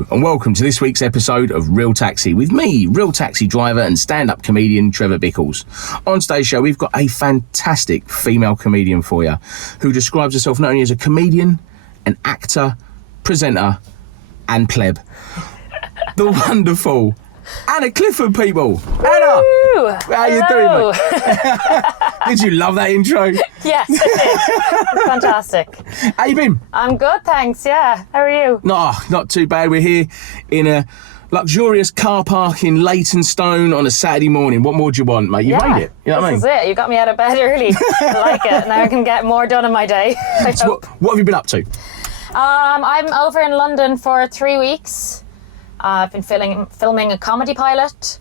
Hello and welcome to this week's episode of Real Taxi with me, real taxi driver and stand-up comedian Trevor Bickles. On today's show we've got a fantastic female comedian for you who describes herself not only as a comedian, an actor, presenter and pleb. The wonderful Anna Clifford, people. Anna! Woo! How you doing, mate? Did you love that intro? Yes, I did. It's fantastic. How you been? I'm good, thanks, yeah. How are you? No, not too bad. We're here in a luxurious car park in Leytonstone on a Saturday morning. What more do you want, mate? You made it. You know what I mean? This is it. You got me out of bed early. I like it. Now I can get more done in my day. So what have you been up to? I'm over in London for 3 weeks. I've been filming a comedy pilot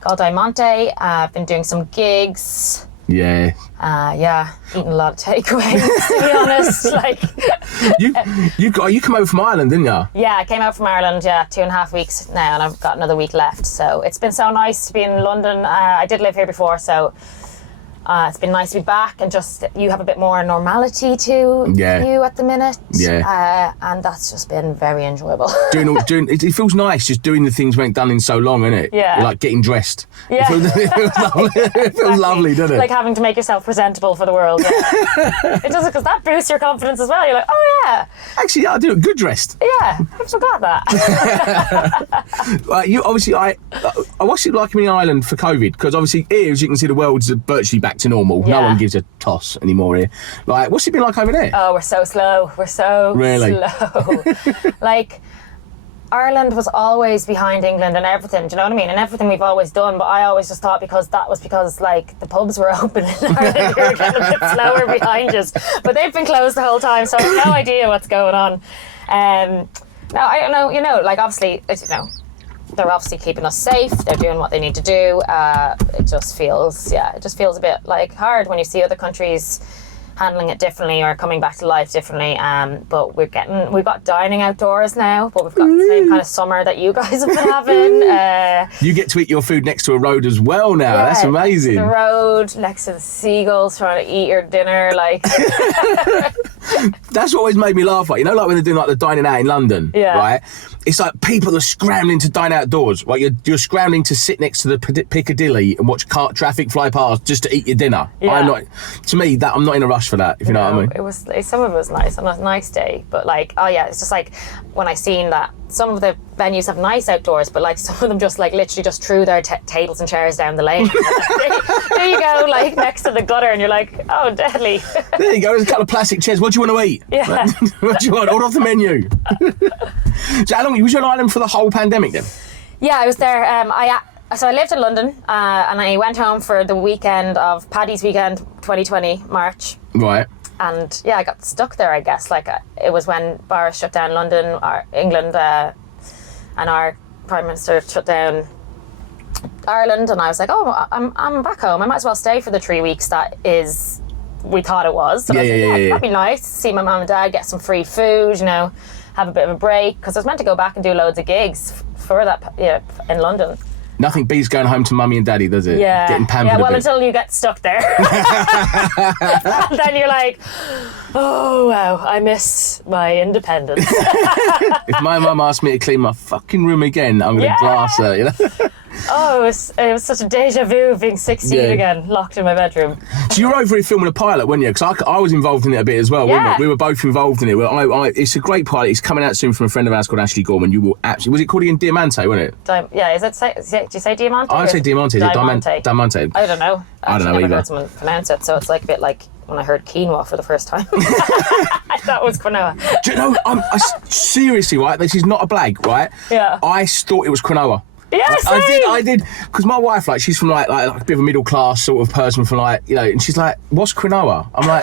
called Diamante. I've been doing some gigs. Yeah. Eating a lot of takeaways, to be honest. You come over from Ireland, didn't you? Yeah, I came out from Ireland, 2.5 weeks now, and I've got another week left. So it's been so nice to be in London. I did live here before, so it's been nice to be back, and just you have a bit more normality to you at the minute. Yeah. And that's just been very enjoyable. It feels nice just doing the things we ain't done in so long, innit? Yeah. You're like getting dressed. Yeah. It feels lovely. It feels lovely, doesn't it? Like having to make yourself presentable for the world. Yeah. It does, because that boosts your confidence as well. You're like, oh yeah. Actually, I do it good dressed. Yeah, I forgot that. What's it like in Ireland for COVID? Because obviously here, as you can see, the world's virtually back to normal. Yeah. No one gives a toss anymore here. Like, what's it been like over there? Oh, we're so slow. We're so slow. Like, Ireland was always behind England and everything, do you know what I mean? And everything we've always done, but I always just thought because like the pubs were open in Ireland, we were getting a bit slower behind us. But they've been closed the whole time, so I have no idea what's going on. No, I don't know, like obviously, they're obviously keeping us safe, they're doing what they need to do. It just feels a bit like hard when you see other countries handling it differently or coming back to life differently. But we've got dining outdoors now, but we've got the same kind of summer that you guys have been having. You get to eat your food next to a road as well now. Yeah, that's amazing. The road, next to the seagulls, trying to eat your dinner, like. That's what always made me laugh. Like, like when they're doing like the dining out in London, right? It's like people are scrambling to dine outdoors. Like you're scrambling to sit next to the Piccadilly and watch traffic fly past just to eat your dinner. Yeah. I'm not in a rush for that, if you know what I mean. Some of it was nice on a nice day, but like, it's just like when I seen that some of the venues have nice outdoors, but like some of them just like literally just threw their tables and chairs down the lane. there you go, like next to the gutter, and you're like, oh, deadly. There you go, there's a couple of plastic chairs. What do you want to eat? Yeah. What do you want? Order off the menu. So how long was you on Ireland for the whole pandemic then? Yeah, I was there. So I lived in London, and I went home for the weekend of Paddy's weekend 2020, March. Right. And I got stuck there, I guess. Like it was when Boris shut down London, England, and our Prime Minister shut down Ireland. And I was like, oh, I'm back home. I might as well stay for the 3 weeks we thought it was. So that'd be nice to see my mum and dad, get some free food, have a bit of a break. Because I was meant to go back and do loads of gigs for that in London. Nothing beats going home to mummy and daddy, does it? Yeah. Getting pampered a bit. Until you get stuck there. And then you're like, oh, wow, I miss my independence. If my mum asked me to clean my fucking room again, I'm going to glass her, Oh, it was such a deja vu of being 16 again, locked in my bedroom. So you were over here filming a pilot, weren't you? Because I was involved in it a bit as well, weren't we? We were both involved in it. It's a great pilot. It's coming out soon from a friend of ours called Ashley Gorman. You will absolutely... Was it called again Diamante, wasn't it? Do you say Diamante? I say Diamante. Diamante. I don't know. I don't know never either. Heard someone pronounce it, so it's like a bit like when I heard quinoa for the first time. I thought it was quinoa. Do you know, seriously, right? This is not a blag, right? Yeah. I thought it was quinoa. Yeah, I did, because my wife, like, she's from like a bit of a middle class sort of person from and she's like, what's quinoa? I'm like,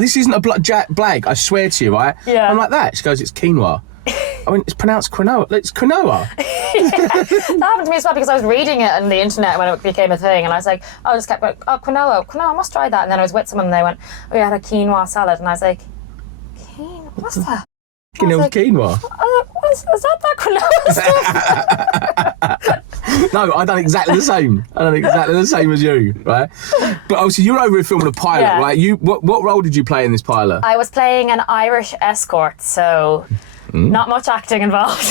this isn't a blag, I swear to you, right? Yeah. I'm like that. She goes, it's quinoa. I mean, it's pronounced quinoa. It's quinoa. That happened to me as well, because I was reading it on the internet when it became a thing, and I was like, I just kept going, oh, quinoa, I must try that. And then I was with someone and they went, oh, you had a quinoa salad, and I was like, quinoa, what's that? Quinoa. Is that quinoa stuff? No, I done exactly the same. As you, right? But obviously you're over here filming a pilot, right? What role did you play in this pilot? I was playing an Irish escort, so Not much acting involved.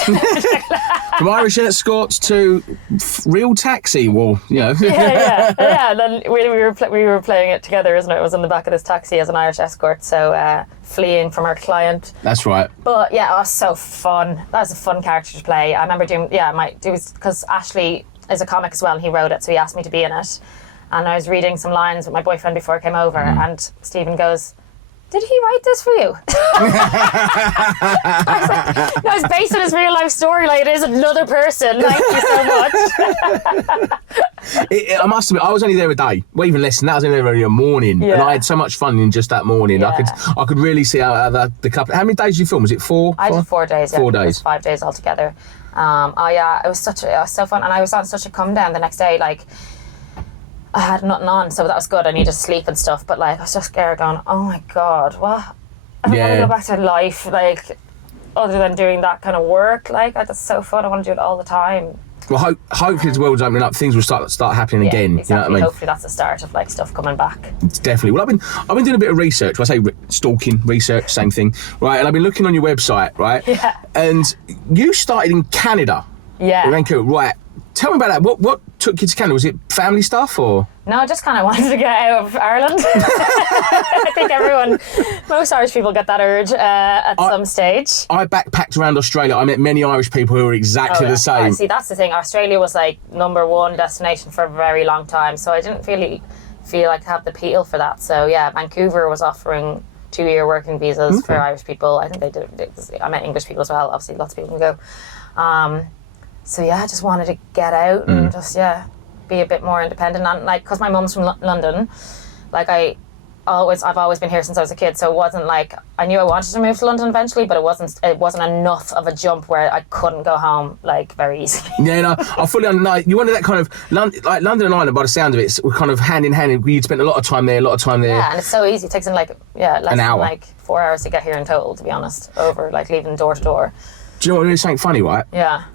From Irish escorts to real taxi. Well, yeah. Then we were playing it together, isn't it? It was in the back of this taxi as an Irish escort, so fleeing from our client. That's right. But yeah, it was so fun. That was a fun character to play. I remember because Ashley is a comic as well, and he wrote it, so he asked me to be in it. And I was reading some lines with my boyfriend before I came over, and Stephen goes, "Did he write this for you?" I was like, no, it's based on his real life story. Like, it is another person. Thank you so much. I must admit, I was only there a day. Well, even less than that. I was only there a morning, and I had so much fun in just that morning. Yeah. I could really see how the couple. How many days did you film? Was it 4? I did 4 days. Yeah, 4 days. It was 5 days altogether. It was so fun, and I was on such a come down the next day. Like, I had nothing on, so that was good. I needed sleep and stuff, but like I was just scared, going, "Oh my god, what? I don't want to go back to life, like, other than doing that kind of work. Like, that's so fun. I want to do it all the time." Well, hopefully as the world's opening up, things will start happening again. Exactly. You know what I mean? Hopefully that's the start of like stuff coming back. It's definitely. Well, I've been doing a bit of research. When I say stalking research, same thing, right? And I've been looking on your website, right? Yeah. And you started in Canada. Yeah. In Vancouver, right? Tell me about that. What took you to Canada? Was it family stuff or? No, I just kind of wanted to get out of Ireland. I think most Irish people get that urge at some stage. I backpacked around Australia. I met many Irish people who were exactly the same. Yeah, see, that's the thing. Australia was like #1 destination for a very long time, so I didn't really feel like I had the appeal for that. So yeah, Vancouver was offering 2-year working visas for Irish people. I think they did. I met English people as well. Obviously, lots of people can go. So yeah, I just wanted to get out and just be a bit more independent. And like, because my mum's from London, like I've always been here since I was a kid. So it wasn't like, I knew I wanted to move to London eventually, but it wasn't enough of a jump where I couldn't go home like very easily. Yeah, no, I fully understand. You wanted that kind of like London and Ireland. By the sound of it, were kind of hand in hand. You'd spent a lot of time there. Yeah, and it's so easy. It takes in less an hour, than like 4 hours to get here in total. To be honest, over like leaving door to door. Do you know what? It's something funny, right? Yeah.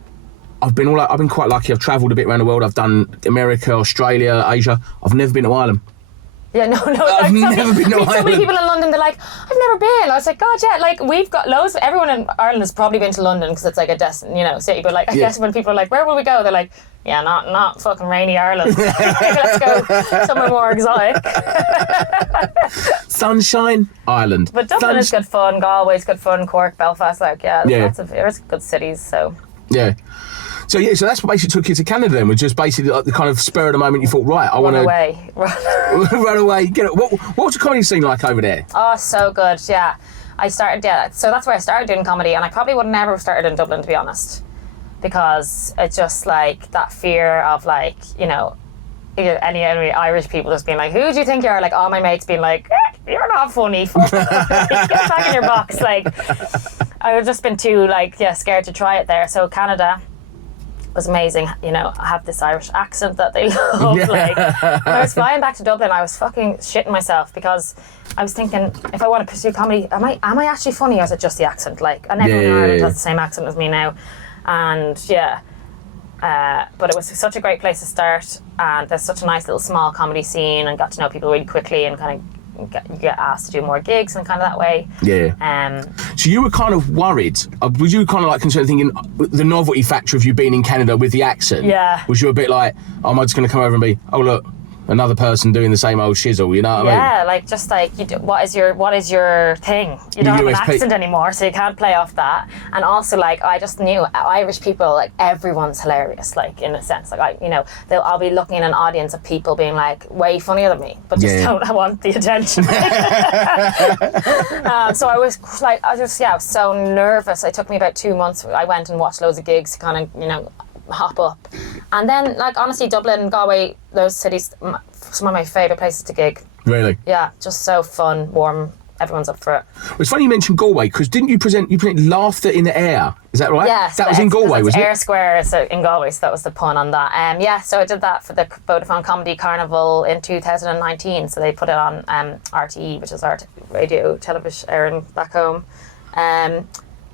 I've been quite lucky. I've travelled a bit around the world. I've done America, Australia, Asia. I've never been to Ireland. Yeah, no. I've never been to Ireland. So many people in London, they're like, "I've never been." I was like, "God, yeah." Like, we've got loads. Everyone in Ireland has probably been to London because it's like a city. But like, I guess when people are like, "Where will we go?" They're like, "Yeah, not fucking rainy Ireland. Let's go somewhere more exotic." Sunshine, Ireland. But Dublin is good fun. Galway's good fun. Cork, Belfast, there's good cities. So yeah. So that's what basically took you to Canada then, was just basically like the kind of spur of the moment you thought, right, I want to run away, get it. What was the comedy scene like over there? Oh, so good, yeah. So that's where I started doing comedy, and I probably would never have started in Dublin, to be honest, because it's just like that fear of like, any Irish people just being like, "Who do you think you are?" Like all my mates being like, "You're not funny. Get back in your box." Like I would just been too scared to try it there. So Canada was amazing. I have this Irish accent that they love. Yeah. Like when I was flying back to Dublin, I was fucking shitting myself because I was thinking, if I want to pursue comedy, am I actually funny, or is it just the accent? Like, and everyone in Ireland has the same accent as me now, and but it was such a great place to start, and there's such a nice little small comedy scene, and got to know people really quickly, and kind of get asked to do more gigs and kind of that way. Yeah. So you were kind of worried. Was you kind of like concerned, thinking the novelty factor of you being in Canada with the accent? Yeah. Was you a bit like, oh, am I just going to come over and be, oh look, another person doing the same old shizzle? You know what I mean? Yeah, like just like what is your thing? You don't have an accent anymore, so you can't play off that. And also, like, I just knew Irish people, like, everyone's hilarious, like, in a sense. Like, I'll be looking in an audience of people being like way funnier than me, but just don't want the attention. So I was like, I was so nervous. It took me about 2 months. I went and watched loads of gigs to kind of, hop up. And then, like, honestly, Dublin, Galway, those cities, some of my favourite places to gig. Really? Yeah, just so fun, warm, everyone's up for it. Well, it's funny you mentioned Galway, because didn't you present Laughter in the Air? Is that right? Yes. That was in Galway, was it? Air Square in Galway, so that was the pun on that. So I did that for the Vodafone Comedy Carnival in 2019, so they put it on RTE, which is our radio television airing back home.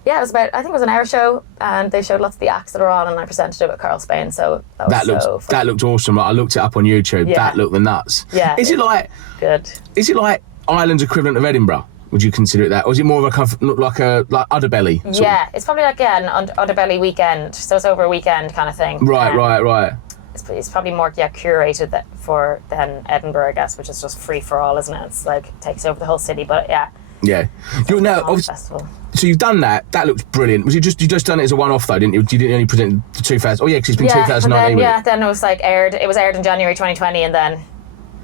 It was I think it was an hour show, and they showed lots of the acts that are on, and I presented it with Carl Spain, so that was so fun. That looked awesome. I looked it up on YouTube. Yeah. That looked the nuts. Yeah. Is it like good? Is it like Ireland's equivalent of Edinburgh? Would you consider it that? Or is it more of a kind of, like Udderbelly? Yeah, it's probably like, an Udderbelly weekend. So it's over a weekend kind of thing. Right. It's probably more curated than Edinburgh, I guess, which is just free for all, isn't it? It's like it takes over the whole city, but yeah. Yeah. You're now festival. So you've done that. That looks brilliant. Was you just done it as a one-off though, didn't you? You didn't only present the 2000. Oh yeah, because it's been 2019. Then it was like aired. It was aired in January 2020, and then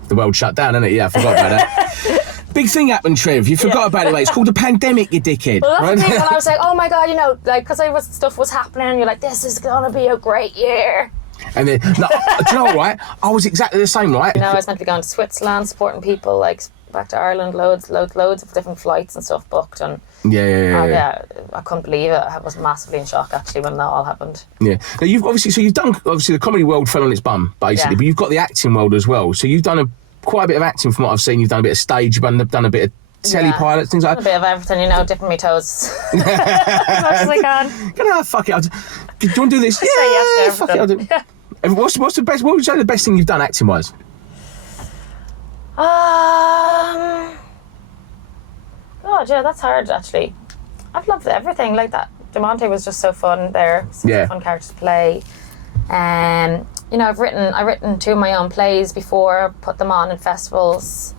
the world shut down, didn't it? Yeah, I forgot about that. Big thing happened, Trev. You forgot about it, mate. It's called the pandemic, you dickhead. Well, that's the thing. And I was like, oh my god, like because stuff was happening, and you're like, this is gonna be a great year. And then, do you know what, right? I was exactly the same, right? I was meant to be going to Switzerland, supporting people, like back to Ireland, loads of different flights and stuff booked, and yeah. I couldn't believe it. I was massively in shock actually when that all happened. Yeah. Now you've done the comedy world fell on its bum basically, but you've got the acting world as well. So you've done quite a bit of acting from what I've seen. You've done a bit of stage, you've done a bit of telly pilots, things like that. A bit of everything, dipping my toes as much as I can. Fuck it. Do you want to do this? Yeah, fuck it. I'll do. What's the best? What would you say the best thing you've done acting wise? God, yeah, that's hard actually. I've loved everything like that. DeMonte was just so fun there. Such a fun character to play. I've written 2 of my own plays before, put them on in festivals,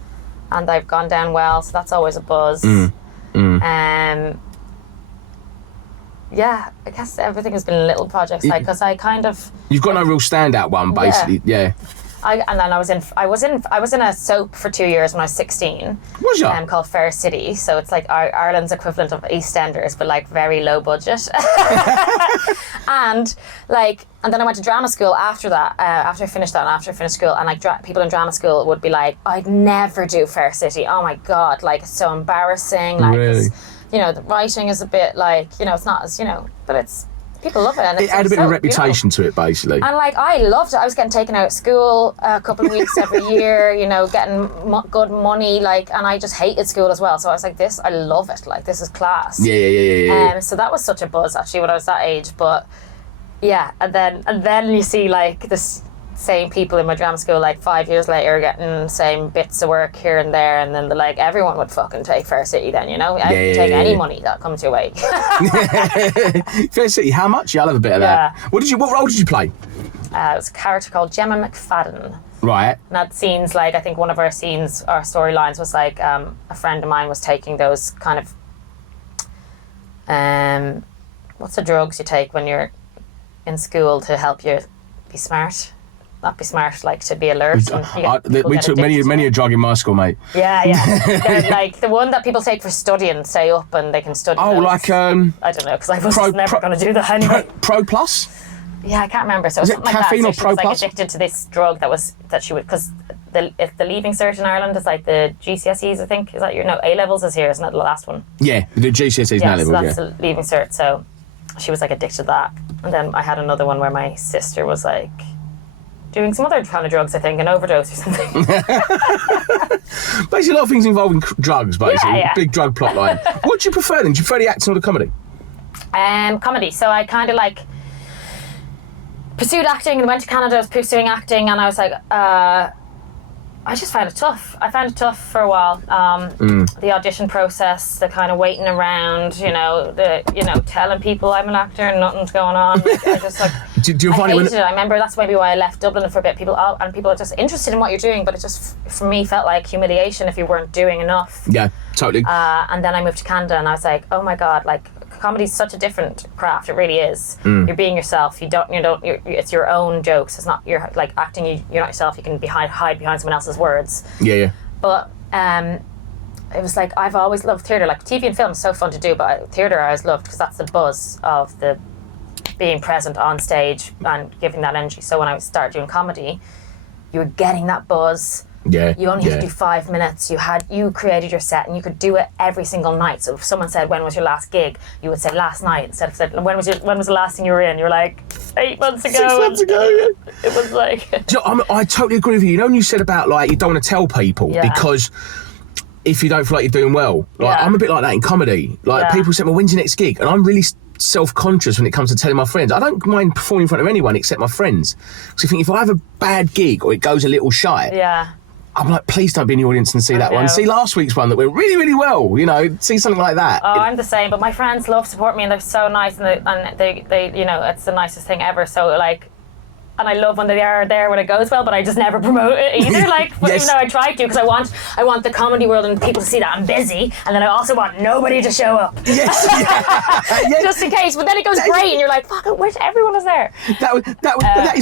and they've gone down well. So that's always a buzz. Yeah, I guess everything has been little projects, like because I kind of. You've got no real standout one, basically. Yeah. And then I was in a soap for 2 years when I was 16. Was you? Called Fair City. So it's like Ireland's equivalent of EastEnders, but like very low budget. and then I went to drama school after that. After I finished school, and like people in drama school would be like, I'd never do Fair City. Oh my god, like it's so embarrassing. Like really? The writing is a bit like it's not as but it's. People love it. And it had a bit of a reputation to it, basically. And I loved it. I was getting taken out of school a couple of weeks every year, getting good money, and I just hated school as well. So I was like, I love it. Like, this is class. Yeah. So that was such a buzz, actually, when I was that age. But, yeah, and then you see, this same people in my drama school 5 years later getting the same bits of work here and there, and then everyone would fucking take Fair City then, take any money that comes your way. Fair City, how much? I love a bit of that. What role did you play? It was a character called Gemma McFadden. Right. And that scenes, I think one of our scenes, our storylines was a friend of mine was taking those kind of what's the drugs you take when you're in school to help you be smart? Not be smart, to be alert. We took many a drug in my school, mate. Yeah. They're the one that people take for studying, stay up and they can study. Oh, those. I don't know, because I was never going to do that anyway. Pro Plus? Yeah, I can't remember. So it was something caffeine like that. or Pro she was Plus? Addicted to this drug that she would, because the leaving cert in Ireland is the GCSEs, I think. Is that A levels is here, isn't it, the last one? Yeah, the GCSEs now so levels. That's the leaving cert. So she was addicted to that, and then I had another one where my sister was doing some other kind of drugs, I think, an overdose or something. Basically, a lot of things involving drugs, basically. Yeah. Big drug plot line. What do you prefer then? Do you prefer the acting or the comedy? Comedy. So I kind of pursued acting and went to Canada. I was pursuing acting, and I was I just found it tough. I found it tough for a while. The audition process, the kind of waiting around, telling people I'm an actor and nothing's going on. I just do you find I hated it. I remember that's maybe why I left Dublin for a bit. People are just interested in what you're doing, but it just for me felt like humiliation if you weren't doing enough. Yeah, totally. And then I moved to Canada, and I was like, oh my god, comedy's such a different craft. It really is. You're being yourself. It's your own jokes. It's not you're acting. You're not yourself. You can hide behind someone else's words. Yeah. But it was I've always loved theatre. TV and film is so fun to do, but theatre I always loved because that's the buzz of the being present on stage and giving that energy. So when I started doing comedy, you were getting that buzz. Yeah. You only had to do 5 minutes. You created your set, and you could do it every single night. So if someone said, "When was your last gig?" you would say last night instead of said, "When was the last thing you were in?" You're 8 months ago. 6 months ago. Yeah. It was I totally agree with you. When you said about you don't want to tell people because if you don't feel like you're doing well, I'm a bit like that in comedy. People say, "Well, when's your next gig?" and I'm really self-conscious when it comes to telling my friends. I don't mind performing in front of anyone except my friends. So I think if I have a bad gig or it goes a little shy, I'm like, please don't be in the audience and see that one. know. See last week's one that went really, really well. You know, see something like that. Oh, I'm the same, but my friends love support me and they're so nice and they you know, it's the nicest thing ever. So like, and I love when they are there when it goes well, but I just never promote it either. Like, Yes. even though I try to, because I want the comedy world and people to see that I'm busy, and then I also want nobody to show up. Yes. Yeah. Just in case. But then it goes great, and you're like, fuck, I wish everyone was there. That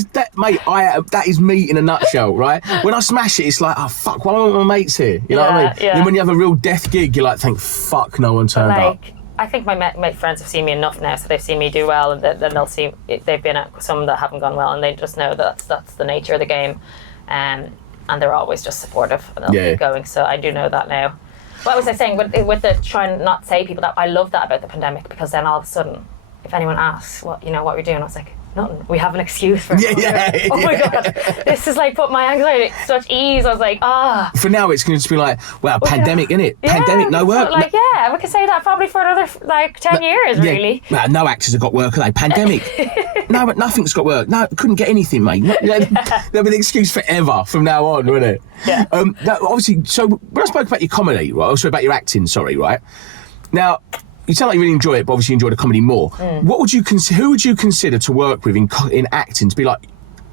is me in a nutshell, right? When I smash it, it's like, oh fuck, why aren't my mates here? You know what I mean? Yeah. And when you have a real death gig, you're like, thank fuck no one turned up. I think my friends have seen me enough now, so they've seen me do well, and then they'll see they've been at some that haven't gone well, and they just know that's the nature of the game, and they're always just supportive and they'll keep going. So I do know that now. What was I saying with the trying not say people that I love that about the pandemic, because then all of a sudden, if anyone asks what we're doing, I was like, nothing. We have an excuse for it. Oh my god, this is like put my anxiety at such ease. I was like, For now, it's going to just be like, well, pandemic, innit? Pandemic, no work. Like, we could say that probably for another 10 years, really. Well, no actors have got work, have they? Pandemic. No, but nothing's got work. No, couldn't get anything, mate. There'll be an excuse forever from now on, won't it? Yeah. Obviously, so when I spoke about your comedy, right? Also about your acting, sorry, right? Now, you sound like you really enjoy it, but obviously you enjoy the comedy more. What would you who would you consider to work with in acting, to be like,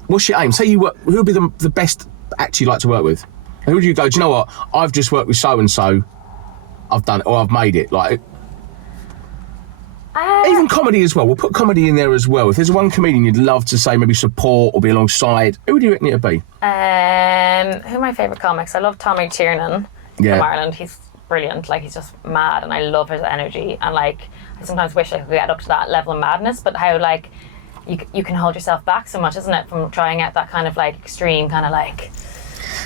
what's your aim? Say you work, who would be the best actor you'd like to work with? And who would you go, do you know what? I've just worked with so-and-so, I've done it, or I've made it. Like, even comedy as well. We'll put comedy in there as well. If there's one comedian you'd love to say maybe support or be alongside, who would you reckon it would be? Who are my favourite comics? I love Tommy Tiernan from Ireland. He's brilliant. Like, he's just mad, and I love his energy. And like, I sometimes wish I could get up to that level of madness, but how like you can hold yourself back so much, isn't it, from trying out that kind of like extreme kind of like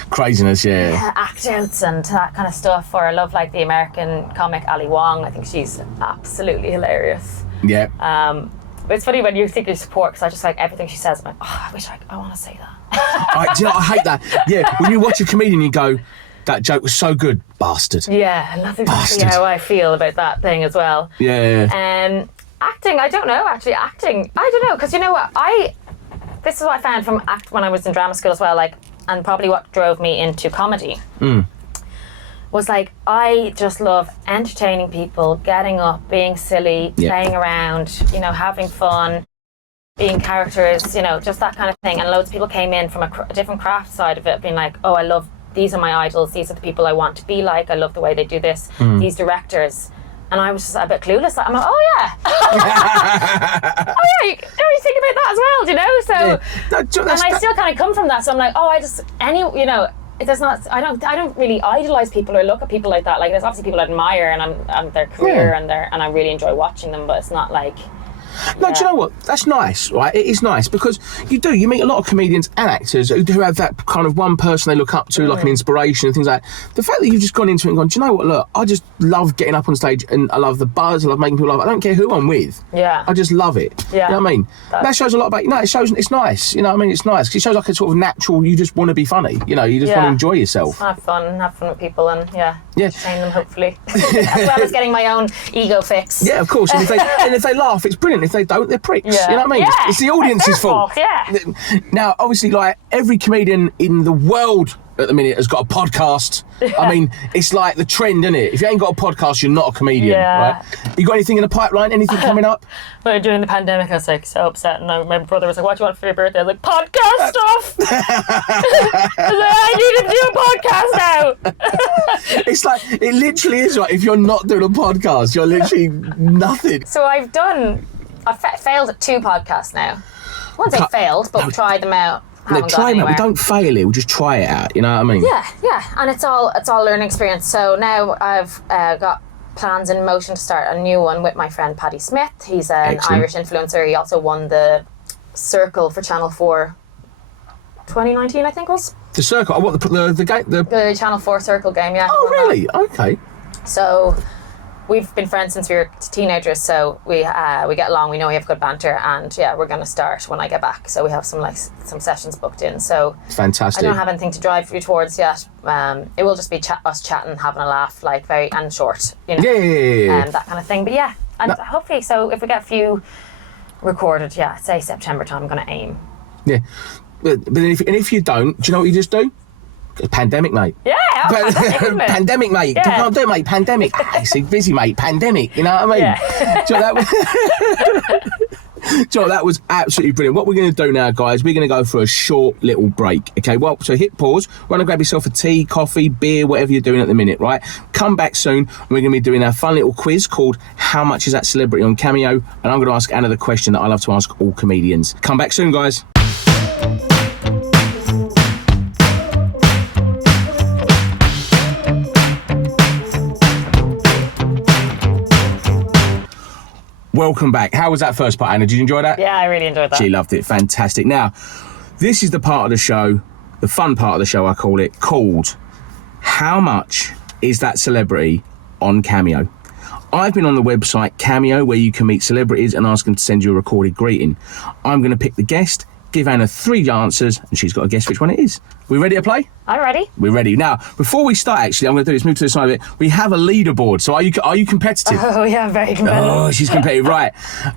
craziness, act outs and that kind of stuff. Or I love like the American comic Ali Wong. I think she's absolutely hilarious. Yeah. But it's funny when you think you support, because I just like everything she says. I'm like, I wish I want to say that. Do you know, I hate that. Yeah, when you watch a comedian, you go, that joke was so good, bastard. Yeah, and that's exactly how I feel about that thing as well. Yeah. Acting, I don't know, actually. Acting, I don't know, because you know what, this is what I found from when I was in drama school as well, like, and probably what drove me into comedy. Was like, I just love entertaining people, getting up, being silly, playing around, having fun, being characters, just that kind of thing. And loads of people came in from a different craft side of it, being like, oh, I love, these are my idols, these are the people I want to be like, I love the way they do this, these directors. And I was just a bit clueless. I'm like, oh yeah. Oh yeah, you think about that as well, do you know? So, and I still kind of come from that. So I'm like, there's not, I don't really idolize people or look at people like that. Like, there's obviously people I admire and their career and I really enjoy watching them, but it's not like. No, do you know what? That's nice, right? It is nice because you meet a lot of comedians and actors who have that kind of one person they look up to, like an inspiration and things like that. The fact that you've just gone into it and gone, do you know what? Look, I just love getting up on stage and I love the buzz, I love making people laugh. I don't care who I'm with. Yeah. I just love it. Yeah. You know what I mean? That shows a lot about, it shows, it's nice. You know what I mean? It's nice because it shows like a sort of natural, you just want to be funny. You just want to enjoy yourself. Have fun with people and entertain them, hopefully. As well as getting my own ego fix. Yeah, of course. And if they laugh, it's brilliant. If they don't, they're pricks. Yeah. You know what I mean? Yeah. It's the audience's fault. Yeah. Now, obviously, like every comedian in the world at the minute has got a podcast. Yeah. I mean, it's like the trend, isn't it? If you ain't got a podcast, you're not a comedian, right? You got anything in the pipeline? Anything coming up? Well, during the pandemic, I was like so upset, and my brother was like, "What do you want for your birthday?" I was like, "Podcast stuff." I was like, "I need to do a podcast now." It's like it literally is right. If you're not doing a podcast, you're literally nothing. So I've failed at 2 podcasts now. I won't say failed, but we tried them out. Try it out. We don't fail it. We just try it out. You know what I mean? Yeah. And it's all learning experience. So now I've got plans in motion to start a new one with my friend Paddy Smith. He's an Irish influencer. He also won the Circle for Channel 4 2019, I think it was. The Circle? What, the game? The Channel 4 Circle game, yeah. Oh, really? Okay. So we've been friends since we were teenagers, so we get along, we know we have good banter, and we're going to start when I get back. So we have some sessions booked in. So fantastic. I don't have anything to drive you towards yet. It will just be us chatting, having a laugh, like very and short, Yeah. That kind of thing. But hopefully, so if we get a few recorded, say September time, I'm going to aim. Yeah, but if you don't, do you know what you just do? Pandemic, mate. Yeah, Pandemic, mate. Yeah. Can't do it, mate. Pandemic. It's busy, mate. Pandemic. You know what I mean? Yeah. So that was absolutely brilliant. What we're going to do now, guys, we're going to go for a short little break. Okay, well, so hit pause. Run and grab yourself a tea, coffee, beer, whatever you're doing at the minute, right? Come back soon. And we're going to be doing our fun little quiz called How Much Is That Celebrity on Cameo? And I'm going to ask Anna the question that I love to ask all comedians. Come back soon, guys. Welcome back. How was that first part, Anna? Did you enjoy that? Yeah, I really enjoyed that. She loved it. Fantastic. Now, this is the part of the show, the fun part of the show, I call it, called How Much Is That Celebrity on Cameo? I've been on the website Cameo, where you can meet celebrities and ask them to send you a recorded greeting. I'm going to pick the guest, give Anna 3 answers, and she's got to guess which one it is. We ready to play? I'm ready. We're ready. Now, before we start, actually, I'm going to do this, move to the side of it. We have a leaderboard. So are you competitive? Oh, yeah, I'm very competitive. Oh, she's competitive. Right.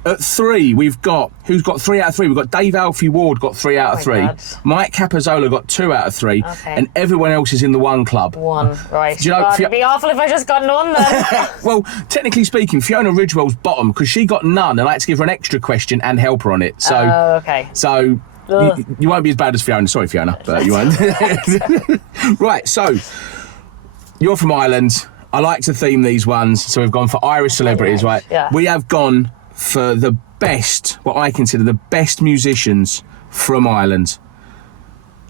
At 3, we've got, who's got 3 out of 3? We've got Dave Alfie Ward got 3 out of 3. God. Mike Capozola got 2 out of 3. Okay. And everyone else is in the 1 club. 1, right. Do you know, God, it'd be awful if I just got none then. Well, technically speaking, Fiona Ridgewell's bottom because she got none, and I had to give her an extra question and help her on it. So, Oh, okay. So you won't be as bad as Fiona. Sorry, Fiona, but you won't. Right, so you're from Ireland. I like to theme these ones, so we've gone for Irish celebrities, right? Yeah. We have gone for the best, what I consider the best musicians from Ireland.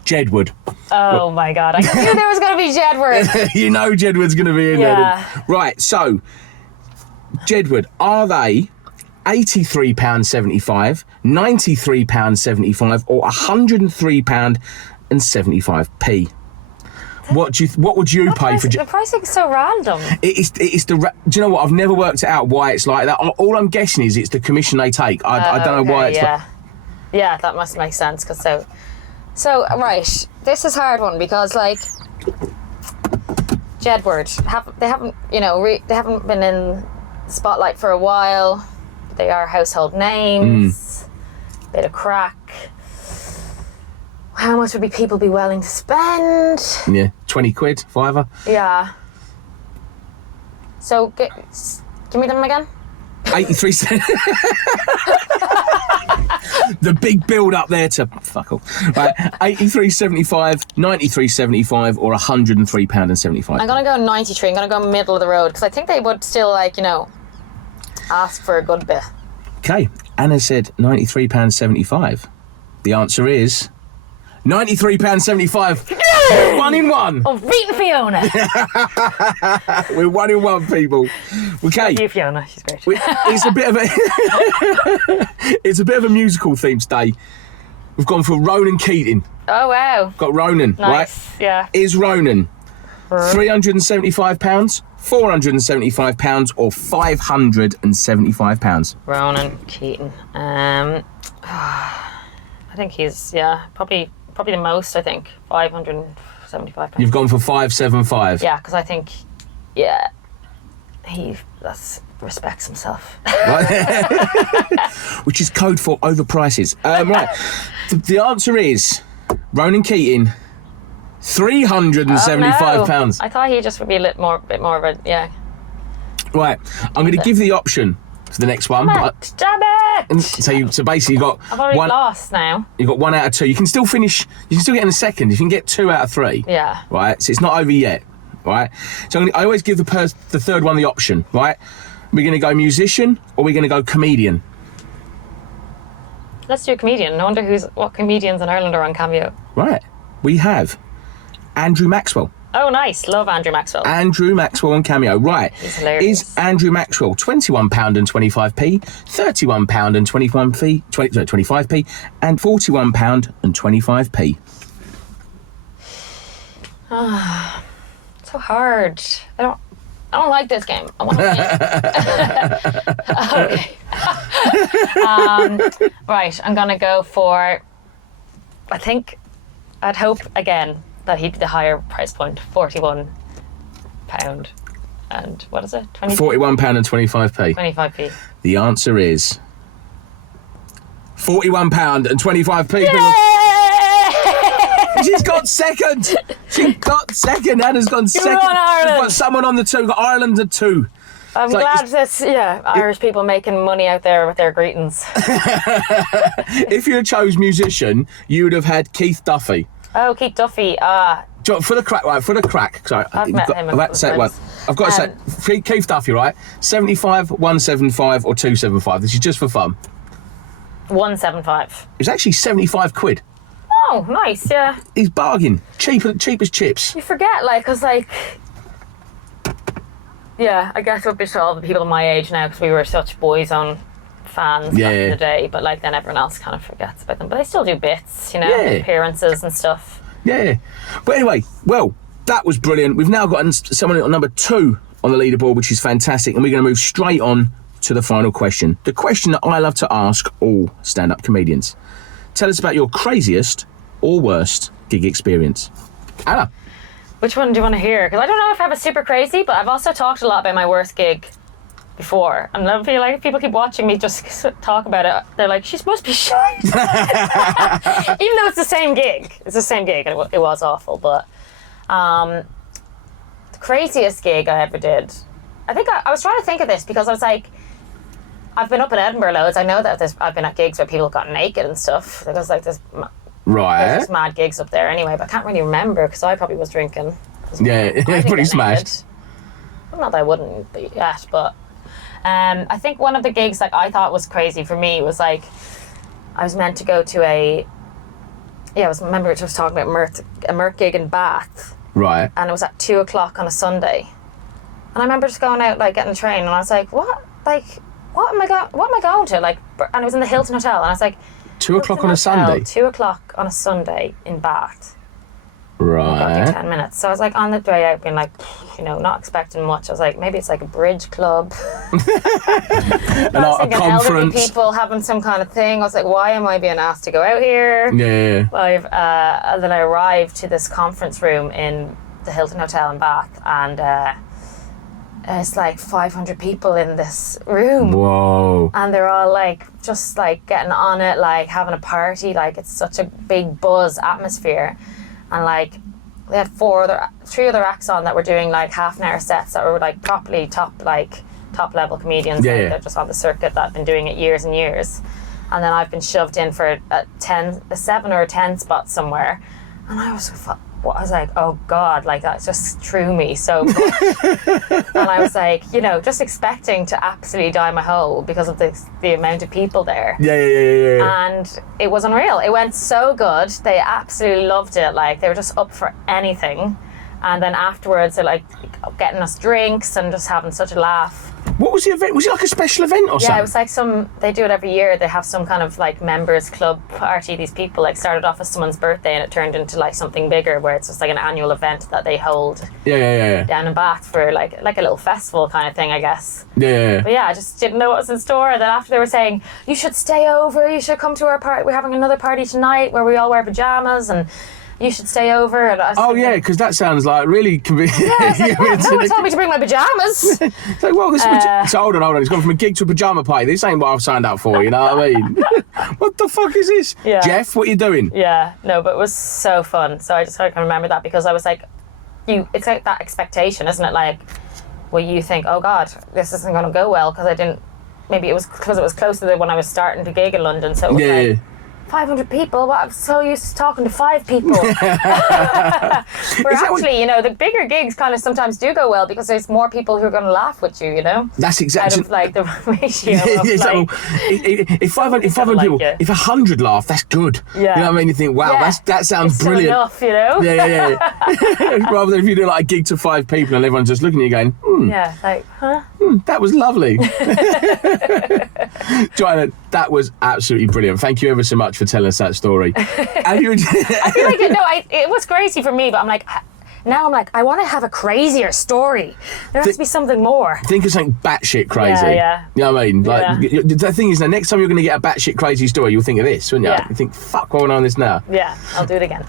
Jedward. Oh, my God. I knew there was going to be Jedward. You know Jedward's going to be in there. Yeah. Right, so Jedward, are they £83.75, £93.75, or £103.75p? What would you pay for? The pricing's so random. Do you know what? I've never worked it out why it's like that. All I'm guessing is it's the commission they take. I don't know why it's like. Yeah, that must make sense. Cause so right, this is a hard one because like Jedward they haven't been in the spotlight for a while. They are household names. Bit of crack. How much would people be willing to spend? Yeah, 20 quid, £5. Yeah. So give me them again. 83 cents. The big build up there to fuck all. Right, 83.75, 93.75, or £103.75. I'm gonna go 93. I'm gonna go middle of the road because I think they would still ask for a good bit. Okay, Anna said £93.75. The answer is £93.75. 1 in 1. Oh, beating Fiona. We're 1 in 1, people. Okay. Thank you, Fiona. She's great. It's a bit of a musical theme today. We've gone for Ronan Keating. Oh, wow. Got Ronan, Nice. right? Yeah. Is Ronan £375, £475, or £575? Ronan Keating. I think he's probably the most. I think £575. You've gone for 575. Yeah, because I think he respects himself. Right? Which is code for overprices. Right. The answer is Ronan Keating, £375. I thought he just would be a bit more of a Right. I'm going to give the option for the next one. Damn it! So basically, you got I've already lost now. You got 1 out of 2. You can still finish. You can still get in a second. You can get 2 out of 3. Yeah. Right. So it's not over yet. Right. So I always give the third one the option. Right. We're going to go musician or we're going to go comedian. Let's do a comedian. I wonder what comedians in Ireland are on Cameo. Right. We have Andrew Maxwell. Oh, nice. Love Andrew Maxwell. Andrew Maxwell on Cameo. Right. He's hilarious. Is Andrew Maxwell £21.25p, £31.25p, 25p, and £41.25p? So hard. I don't like this game. I want to win. Okay. Right, I'm gonna go for. I'd hope again that he'd be the higher price point, £41, and what is it? £41.25p. 25p. The answer is £41.25p. She's got second. She got second. Anna's gone second. on Ireland. We've got someone on the 2. We've got Ireland at 2. I'm glad that's, Irish people making money out there with their greetings. If you had chose musician, you would have had Keith Duffy. Oh, Keith Duffy. For the crack, right? For the crack. Sorry, I've met him a couple of times. I've got to say, Keith Duffy, right? 75, 175, or 275. This is just for fun. 175. It's actually 75 quid. Oh, nice, yeah. He's bargain. Cheap as chips. You forget, because yeah, I guess it would be all the people my age now because we were such Boyzone fans back in the day, but then everyone else kind of forgets about them. But they still do bits, appearances and stuff. Yeah. But anyway, well, that was brilliant. We've now got someone at number 2 on the leaderboard, which is fantastic, and we're going to move straight on to the final question. The question that I love to ask all stand-up comedians. Tell us about your craziest or worst gig experience. Anna. Which one do you want to hear? Because I don't know if I have a super crazy, but I've also talked a lot about my worst gig before. And I feel like if people keep watching me just talk about it, they're like, she's supposed to be shy. Even though it's the same gig. It's the same gig. It was awful. But the craziest gig I ever did, I think I was trying to think of this because I was like, I've been up in Edinburgh loads. I know that I've been at gigs where people got naked and stuff. There's just mad gigs up there anyway, but I can't really remember because I probably was drinking. It's pretty smashed. Well, not that I wouldn't be yet, but I think one of the gigs I thought was crazy for me was I was meant to go to remember just talking about a Merc gig in Bath. Right. And it was at 2:00 on a Sunday. And I remember just going out getting a train and I was like, what am I going to? And it was in the Hilton Hotel and I was like, 2:00 on a Sunday? 2:00 on a Sunday in Bath. Right. 10 minutes. So I was on the way out being not expecting much. I was like, maybe it's a bridge club. A conference. Elderly people having some kind of thing. I was like, why am I being asked to go out here? Yeah. And then I arrived to this conference room in the Hilton Hotel in Bath and it's 500 people in this room. Whoa. And they're all just getting on it, having a party. It's such a big buzz atmosphere. And they had 3 other acts on that were doing half an hour sets that were properly top level comedians. Yeah. They're just on the circuit that have been doing it years and years. And then I've been shoved in for a 7 or a 10 spot somewhere. And I was like, oh God, that just threw me so much. And I was just expecting to absolutely die my hole because of the amount of people there. Yeah. And it was unreal. It went so good. They absolutely loved it. They were just up for anything. And then afterwards, they're getting us drinks and just having such a laugh. What was the event? Was it a special event or something? Yeah, it was they do it every year. They have some kind of members club party. These people started off as someone's birthday and it turned into something bigger where it's just an annual event that they hold down in Bath for a little festival kind of thing, I guess. Yeah. But yeah, I just didn't know what was in store. And then after they were saying, you should stay over, you should come to our party. We're having another party tonight where we all wear pajamas and you should stay over. And I was because that sounds really convenient. Yeah, no one told me to bring my pajamas. So hold on. It's gone from a gig to a pajama party. This ain't what I've signed up for, you know what I mean? What the fuck is this? Yeah. Jeff, what are you doing? Yeah, no, but it was so fun. So I just can remember that because I was it's that expectation, isn't it? Well, you think, oh God, this isn't going to go well because maybe it was because it was closer to when I was starting to gig in London. So it was 500 people? Well, I'm so used to talking to 5 people. Where actually, the bigger gigs kind of sometimes do go well because there's more people who are going to laugh with you, That's exactly... Out of, the ratio of, if 500 people, if 100 laugh, that's good. Yeah. You know what I mean? You think, wow, that sounds it's brilliant. enough, Yeah. Rather than if you do a gig to 5 people and everyone's just looking at you going, Yeah, huh? That was lovely. Joanna, that was absolutely brilliant. Thank you ever so much for telling us that story. I feel it was crazy for me, but I'm Now I'm like, I want to have a crazier story. There has to be something more. Think of something batshit crazy. Yeah. You know what I mean? Like, the thing is, the next time you're going to get a batshit crazy story, you'll think of this, wouldn't you? Yeah. You think, fuck, why would I on this now? Yeah, I'll do it again.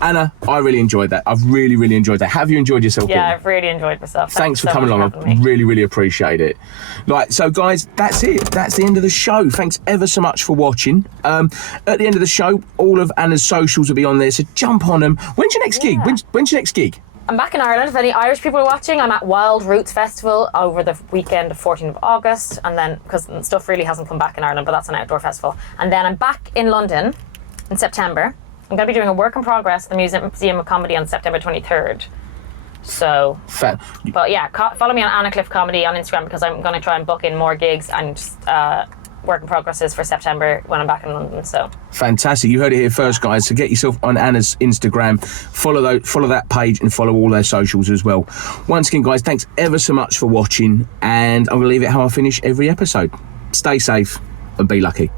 Anna, I really enjoyed that. I've really, really enjoyed that. Have you enjoyed yourself? Yeah, I've really enjoyed myself. Thanks for coming along. I really, really appreciate it. Right, so guys, that's it. That's the end of the show. Thanks ever so much for watching. At the end of the show, all of Anna's socials will be on there, so jump on them. When's your next gig? When's your next gig? I'm back in Ireland. If any Irish people are watching, I'm at Wild Roots Festival over the weekend of 14th of August. And then, because stuff really hasn't come back in Ireland, but that's an outdoor festival. And then I'm back in London in September. I'm going to be doing a work in progress at the Museum of Comedy on September 23rd. So, but yeah, follow me on Anna Cliff Comedy on Instagram, because I'm going to try and book in more gigs and just work in progresses for September when I'm back in London. So fantastic. You heard it here first, guys. So get yourself on Anna's Instagram, follow that page, and follow all their socials as well. Once again, guys, thanks ever so much for watching, and I'm going to leave it how I finish every episode. Stay safe and be lucky.